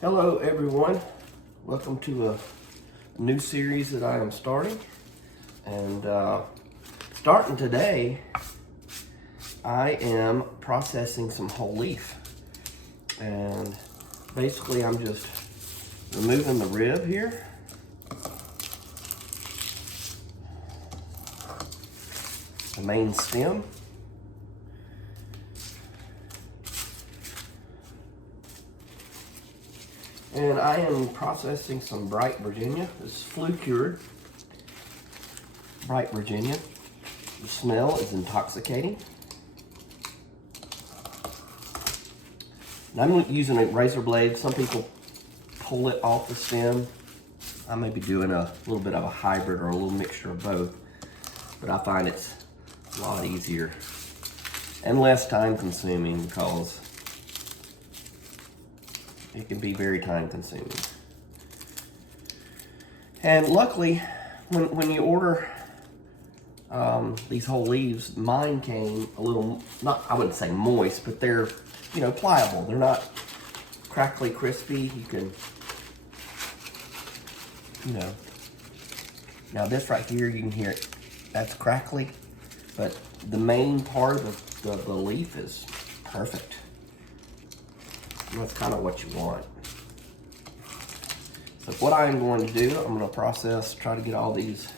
Hello everyone, welcome to a new series that I am starting, and starting today I am processing some whole leaf, and basically I'm just removing the rib here, the main stem. And I am processing some bright Virginia. This is flue cured bright Virginia. The smell is intoxicating. And I'm using a razor blade. Some people pull it off the stem. I may be doing a little bit of a hybrid or a little mixture of both, but I find it's a lot easier and less time consuming because it can be very time consuming. And luckily, when you order these whole leaves, mine came a little, not, I wouldn't say moist, but they're, you know, pliable. They're not crackly, crispy. You can, you know, now this right here, you can hear it, that's crackly, but the main part of the leaf is perfect. And that's kind of what you want. So what I'm going to do, I'm going to process, try to get all these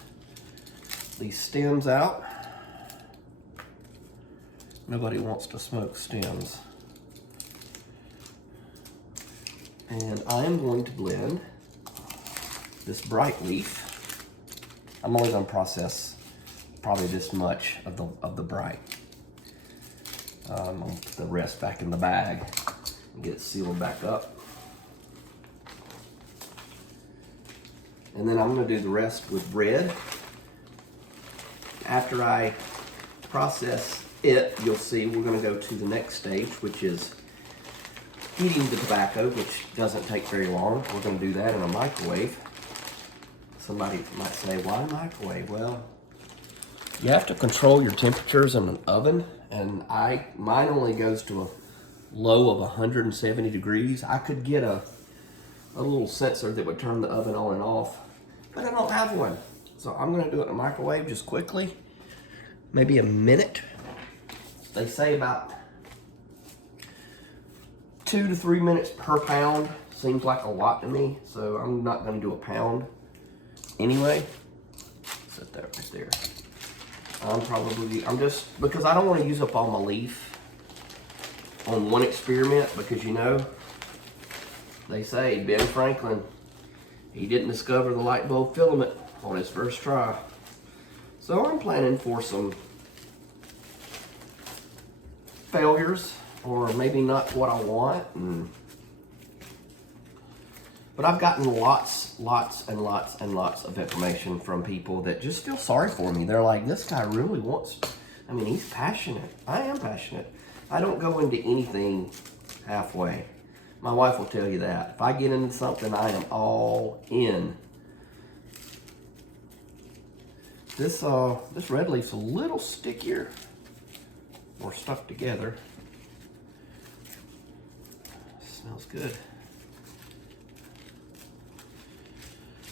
stems out. Nobody wants to smoke stems. And I am going to blend this bright leaf. I'm only going to process probably this much of the bright. I'm going to put the rest back in the bag and get it sealed back up. And then I'm going to do the rest with red. After I process it, you'll see we're going to go to the next stage, which is heating the tobacco, which doesn't take very long. We're going to do that in a microwave. Somebody might say, why microwave? Well, you have to control your temperatures in an oven, and mine only goes to a low of 170 degrees. I could get a little sensor that would turn the oven on and off, but I don't have one. So I'm gonna do it in a microwave just quickly, maybe a minute. They say about 2 to 3 minutes per pound. Seems like a lot to me, so I'm not gonna do a pound anyway. Set that right there. I'm just, because I don't wanna use up all my leaf on one experiment, because you know, they say Ben Franklin, he didn't discover the light bulb filament on his first try. So I'm planning for some failures, or maybe not what I want. But I've gotten lots and lots of information from people that just feel sorry for me. They're like, this guy really wants, I mean, he's passionate. I am passionate. I don't go into anything halfway. My wife will tell you that. If I get into something, I am all in. This red leaf's a little stickier or stuck together. Smells good.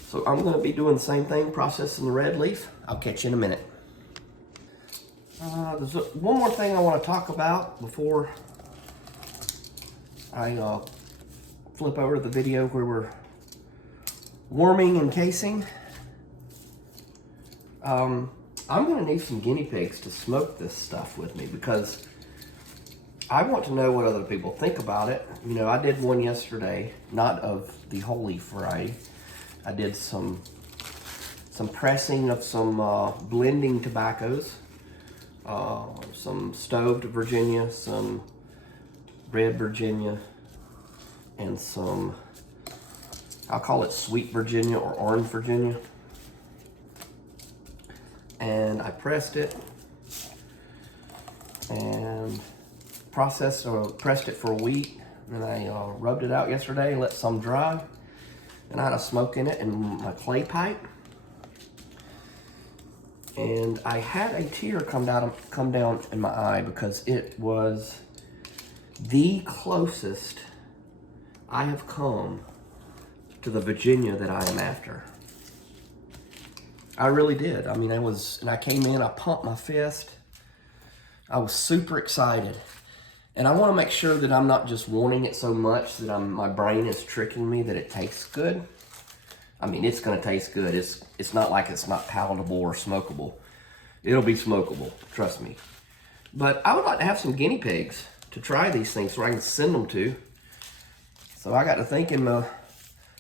So I'm going to be doing the same thing, processing the red leaf. I'll catch you in a minute. There's one more thing I want to talk about before I flip over to the video where we're warming and casing. I'm going to need some guinea pigs to smoke this stuff with me, because I want to know what other people think about it. You know, I did one yesterday, not of the whole leaf variety. I did some pressing of some blending tobaccos, some stoved Virginia, some red Virginia, and some, I'll call it sweet Virginia or orange Virginia. And I pressed it and pressed it for a week. And I rubbed it out yesterday, let some dry. And I had a smoke in it in my clay pipe. And I had a tear come down in my eye, because it was the closest I have come to the Virginia that I am after. I really did. I mean, I came in, I pumped my fist. I was super excited. And I want to make sure that I'm not just wanting it so much that my brain is tricking me that it tastes good. I mean, it's going to taste good. It's not like it's not palatable or smokable. It'll be smokable, trust me. But I would like to have some guinea pigs to try these things so I can send them to. So I got to thinking,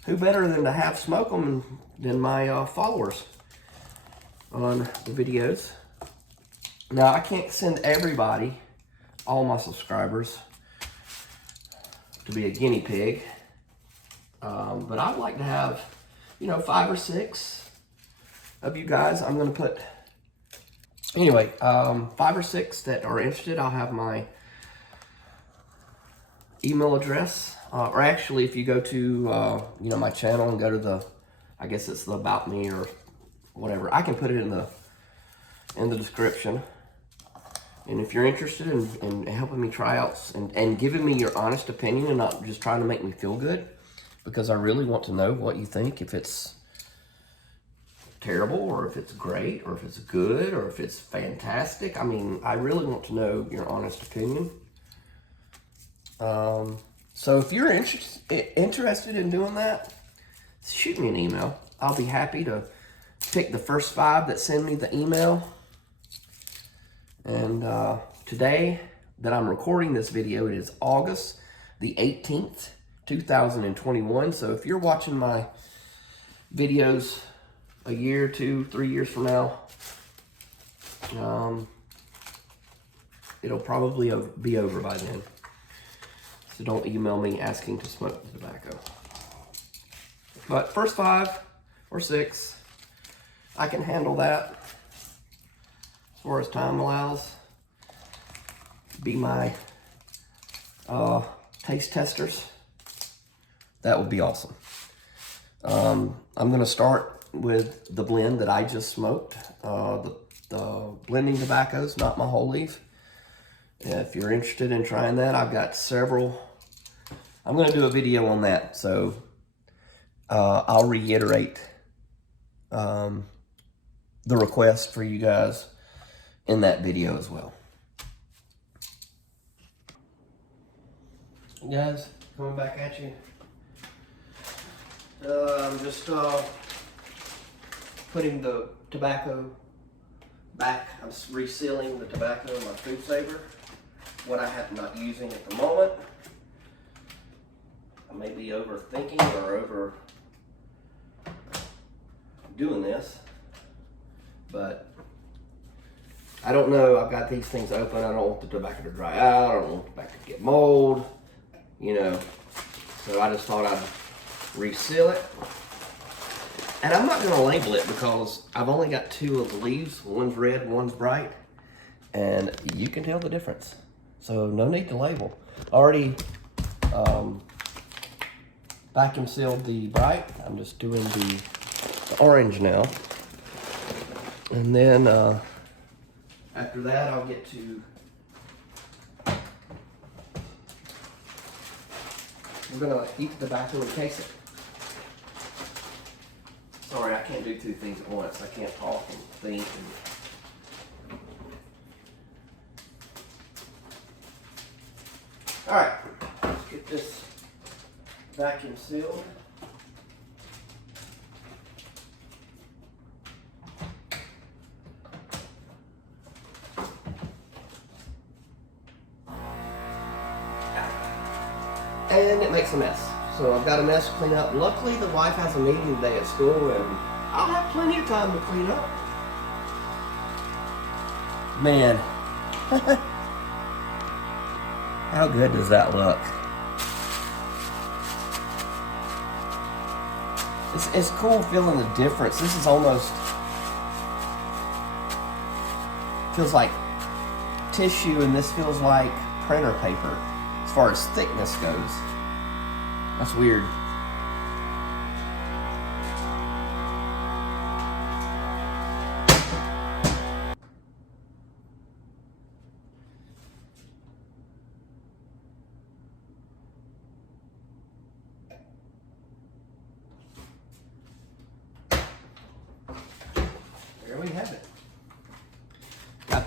who better than to have smoke them than my followers on the videos. Now, I can't send everybody, all my subscribers, to be a guinea pig. But I'd like to have, 5 or 6 of you guys. I'm going to put, anyway, 5 or 6 that are interested. I'll have my email address. Or actually, if you go to, my channel and go to I guess it's the About Me or whatever. I can put it in the description. And if you're interested in helping me try out and giving me your honest opinion and not just trying to make me feel good, because I really want to know what you think, if it's terrible or if it's great or if it's good or if it's fantastic. I mean, I really want to know your honest opinion. So if you're interested in doing that, shoot me an email. I'll be happy to pick the first 5 that send me the email. And today that I'm recording this video, it is August the 18th, 2021. So if you're watching my videos a year, 2, 3 years from now, it'll probably be over by then. So don't email me asking to smoke the tobacco. But first 5 or 6, I can handle that as far as time allows. Be my taste testers. That would be awesome. I'm going to start with the blend that I just smoked. The blending tobaccos, not my whole leaf. If you're interested in trying that, I've got several. I'm going to do a video on that. So I'll reiterate the request for you guys in that video as well. Guys, coming back at you. I'm just putting the tobacco back. I'm resealing the tobacco in my food saver. What I have not using at the moment. I may be overthinking or over doing this, but I don't know. I've got these things open. I don't want the tobacco to dry out. I don't want the tobacco to get mold, So I just thought I'd reseal it. And I'm not going to label it because I've only got 2 of the leaves. One's red, one's bright. And you can tell the difference. So no need to label. Already vacuum sealed the bright. I'm just doing the orange now. And then after that, I'll get to, we're gonna heat the tobacco and case it. Sorry, I can't do 2 things at once. I can't talk and think. All right, let's get this vacuum sealed. And it makes a mess. So I've got a mess to clean up. Luckily, the wife has a meeting today at school, and I'll have plenty of time to clean up. Man, how good does that look? It's cool feeling the difference. This is almost, feels like tissue, and this feels like printer paper as far as thickness goes. That's weird.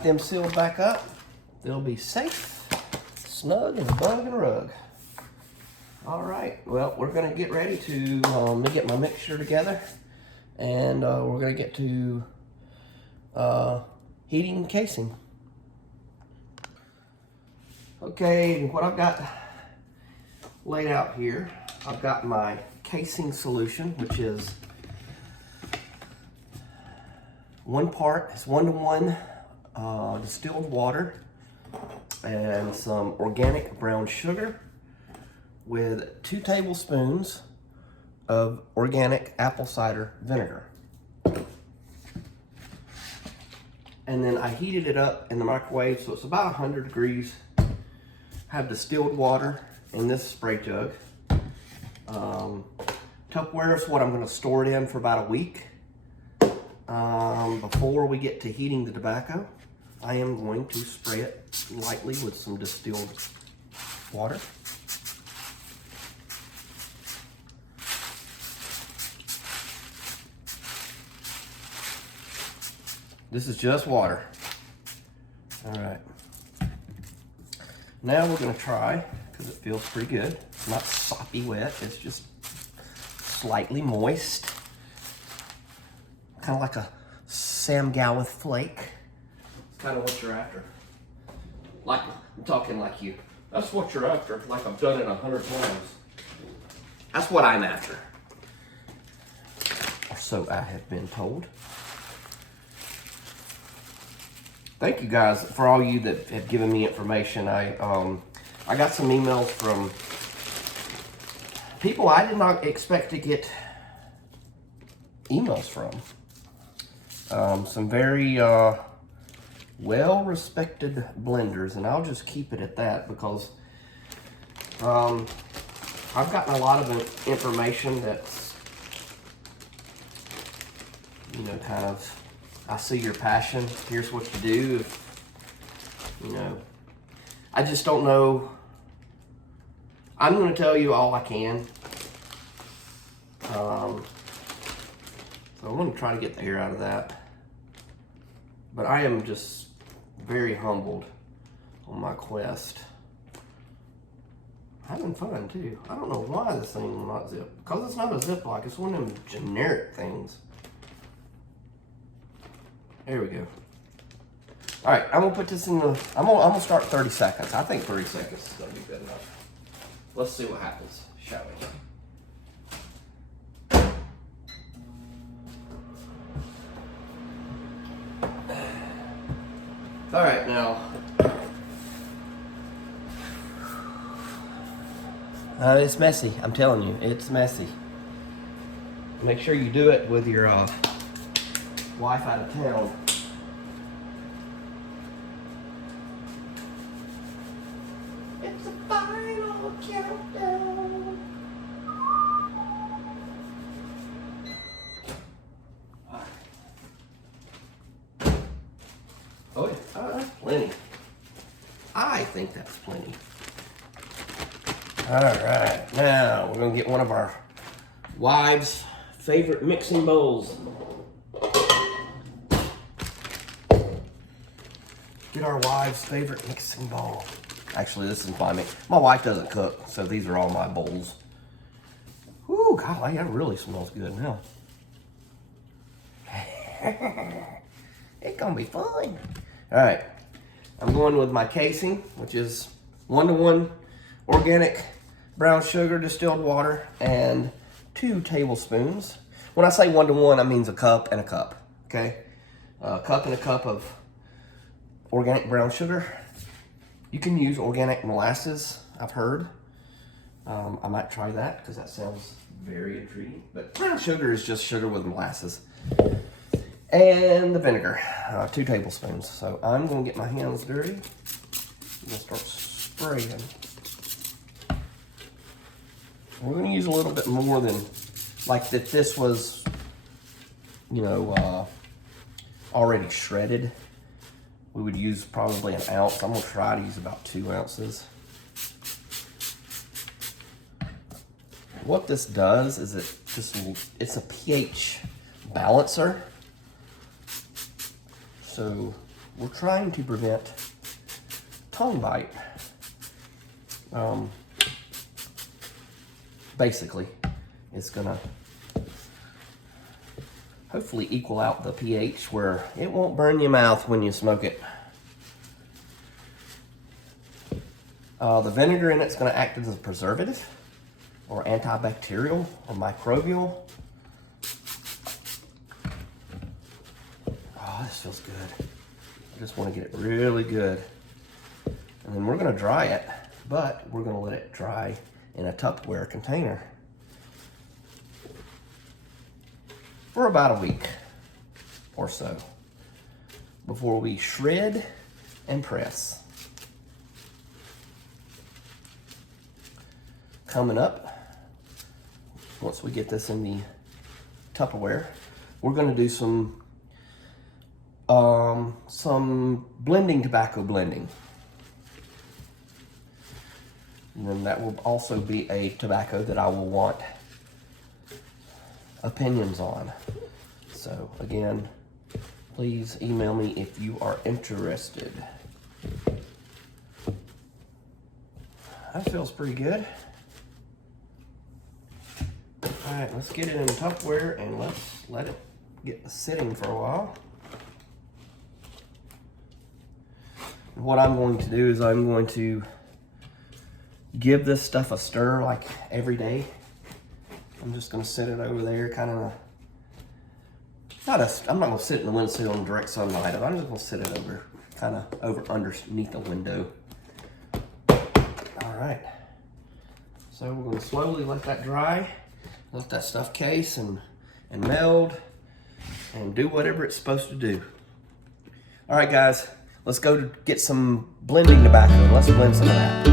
got them sealed back up, they'll be safe, snug, and bug and rug. All right, well, we're gonna get ready to, let me get my mixture together, and we're gonna get to heating casing. Okay, what I've got laid out here, I've got my casing solution, which is one part, it's 1-to-1 distilled water and some organic brown sugar with 2 tablespoons of organic apple cider vinegar. And then I heated it up in the microwave, so it's about 100 degrees. I have distilled water in this spray jug. Tupperware is what I'm going to store it in for about a week. Before we get to heating the tobacco, I am going to spray it lightly with some distilled water. This is just water. All right. Now we're gonna try, because it feels pretty good. It's not soppy wet, it's just slightly moist. Kind of like a Sam Gallowith flake. It's kind of what you're after. Like, I'm talking like you. That's what you're after, like I've done it 100 times. That's what I'm after. Or so I have been told. Thank you guys for all you that have given me information. I got some emails from people I did not expect to get emails from. Some very well-respected blenders, and I'll just keep it at that because I've gotten a lot of information that's, you know, kind of, I see your passion, here's what you do, you know. I just don't know. I'm going to tell you all I can. So I'm going to try to get the air out of that. But I am just very humbled on my quest. Having fun too. I don't know why this thing will not zip. Because it's not a Ziploc, it's one of them generic things. There we go. All right, I'm gonna put this in the, I'm gonna start 30 seconds. I think 30 seconds is gonna be good enough. Let's see what happens, shall we? All right, now. It's messy, I'm telling you, it's messy. Make sure you do it with your wife out of town. It's a final countdown. Oh yeah, that's plenty. I think that's plenty. All right, now we're gonna get one of our wives' favorite mixing bowls. Get our wife's favorite mixing bowl. Actually, this is my mix. My wife doesn't cook, so these are all my bowls. Whoo, golly, that really smells good now. It's gonna be fun. All right, I'm going with my casing, which is 1-to-1 organic brown sugar, distilled water, and 2 tablespoons. When I say 1-to-1, I mean a cup and a cup, okay? A cup and a cup of organic brown sugar. You can use organic molasses, I've heard. I might try that because that sounds very intriguing. But brown sugar is just sugar with molasses. And the vinegar, 2 tablespoons. So I'm gonna get my hands dirty. I'm gonna start spraying. We're gonna use a little bit more than, like that this was, you know, already shredded. We would use probably 1 ounce. I'm gonna try to use about 2 ounces. What this does is it's a pH balancer. So we're trying to prevent tongue bite. Basically, it's gonna hopefully equal out the pH where it won't burn your mouth when you smoke it. The vinegar in it's gonna act as a preservative or antibacterial or microbial. Oh, this feels good. I just wanna get it really good. And then we're gonna dry it, but we're gonna let it dry in a Tupperware container for about a week or so before we shred and press. Coming up, once we get this in the Tupperware, we're gonna do some blending, tobacco blending. And then that will also be a tobacco that I will want opinions on. So again, please email me if you are interested. That feels pretty good. All right, let's get it in Tupperware and let's let it get sitting for a while. And what I'm going to do is I'm going to give this stuff a stir like every day. I'm just gonna set it over there, kind of, I'm not gonna sit in the windowsill in direct sunlight. I'm just gonna sit it over, kind of over underneath the window. All right. So we're gonna slowly let that dry, let that stuff case and meld and do whatever it's supposed to do. All right, guys, let's go to get some blending tobacco. Let's blend some of that.